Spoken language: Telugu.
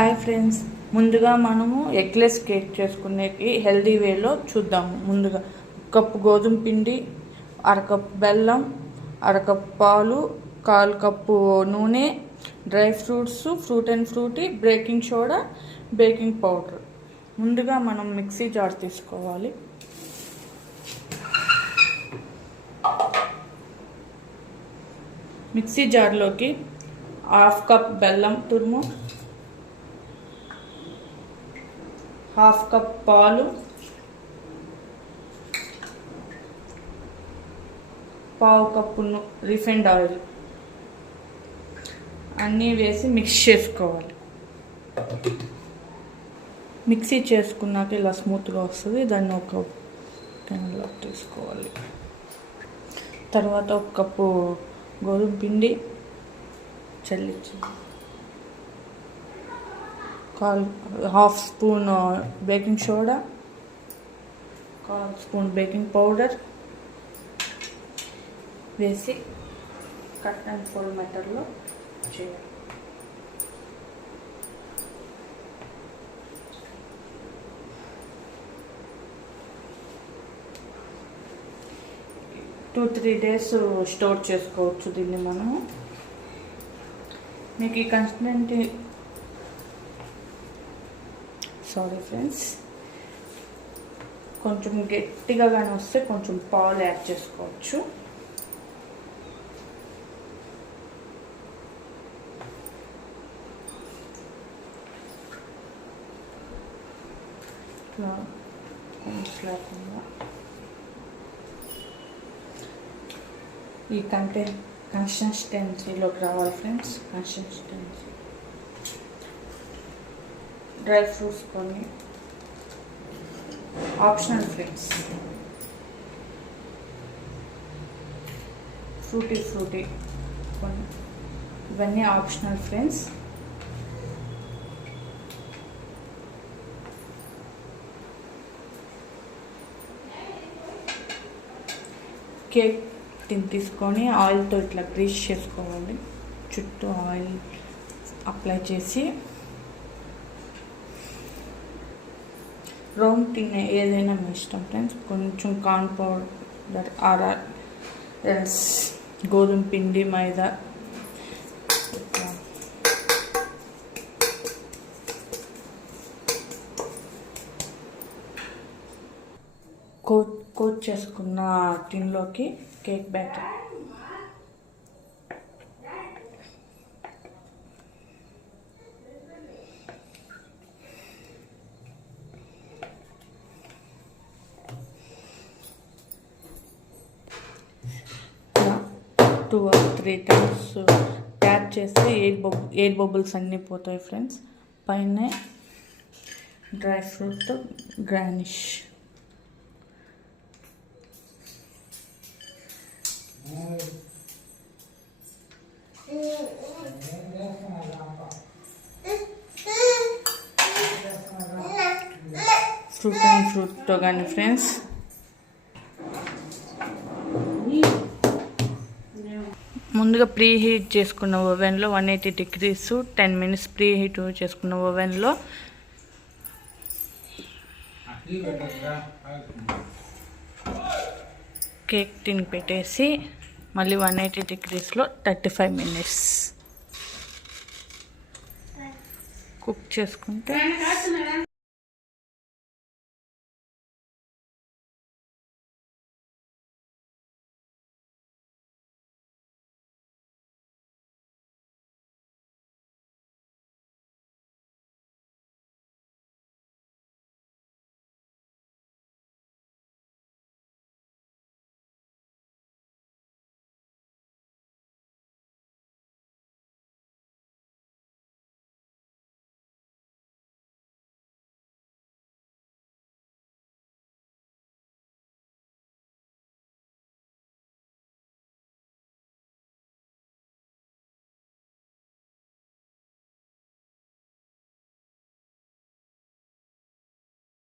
హాయ్ ఫ్రెండ్స్, ముందుగా మనము ఎగ్లెస్ కేక్ చేసుకునేకి హెల్దీ వేలో చూద్దాము. ముందుగా కప్పు గోధుమ పిండి, అరకప్పు బెల్లం, అరకప్పు పాలు, 1/4 కప్పు నూనె, dry fruits, fruit and fruity, baking soda, baking powder. ముందుగా మనం మిక్సీ జార్ తీసుకోవాలి. మిక్సీ జార్లోకి 1/2 కప్ బెల్లం తురుము, 1/2 కప్ పాలు, 1/2 కప్పు రిఫైండ్ ఆయిల్ అన్నీ వేసి మిక్స్ చేసుకోవాలి. మిక్సీ చేసుకున్నాక ఇలా స్మూత్గా వస్తుంది. దాన్ని ఒక గిన్నెలో తీసుకోవాలి. తర్వాత 1 కప్పు గోధుమ పిండి చల్లించి, 1/2 spoon baking soda, 1/4 spoon baking powder వేసి కట్ అండ్ ఫోల్డ్ మెథడ్లో చేయాలి. టూ 3 డేస్ స్టోర్ చేసుకోవచ్చు దీన్ని మనము. మీకు ఈ కన్సిస్టెన్సీ ఫ్రెండ్స్ కొంచెం గట్టిగా కానీ వస్తే కొంచెం పాలు యాడ్ చేసుకోవచ్చు. ఇట్లా లేకుండా ఈ కన్సిస్టెన్సీలోకి రావాలి ఫ్రెండ్స్. కన్సిస్టెన్సీ డ్రై ఫ్రూట్స్ కొన్ని ఆప్షనల్ ఫ్రెండ్స్. ఫ్రూటీ కొన్ని, ఇవన్నీ ఆప్షనల్ ఫ్రెండ్స్. కేక్ తీసుకొని ఆయిల్తో ఇట్లా గ్రీస్ చేసుకోవాలి. చుట్టూ ఆయిల్ అప్లై చేసి రౌండ్ తినే ఏదైనా మీ ఇష్టం ఫ్రెండ్స్. కొంచెం కార్న్ పౌడర్ ఎల్స్ గోధుమ పిండి, మైదా కోట్ చేసుకున్న టిన్లోకి cake batter two or 3 times tap చేస్తే ఎయిర్ బబుల్స్ అన్నీ పోతాయి ఫ్రెండ్స్. పైన dry fruit garnish. Fruit and ఫ్రూట్తో కానీ ఫ్రెండ్స్. ముందుగా ప్రీ హీట్ చేసుకున్న ఓవెన్లో 180 degrees 10 minutes ప్రీ హీట్ చేసుకున్న ఓవెన్లో కేక్ టిన్ పెట్టేసి మళ్ళీ 180 degreesలో 35 minutes కుక్ చేసుకుంటే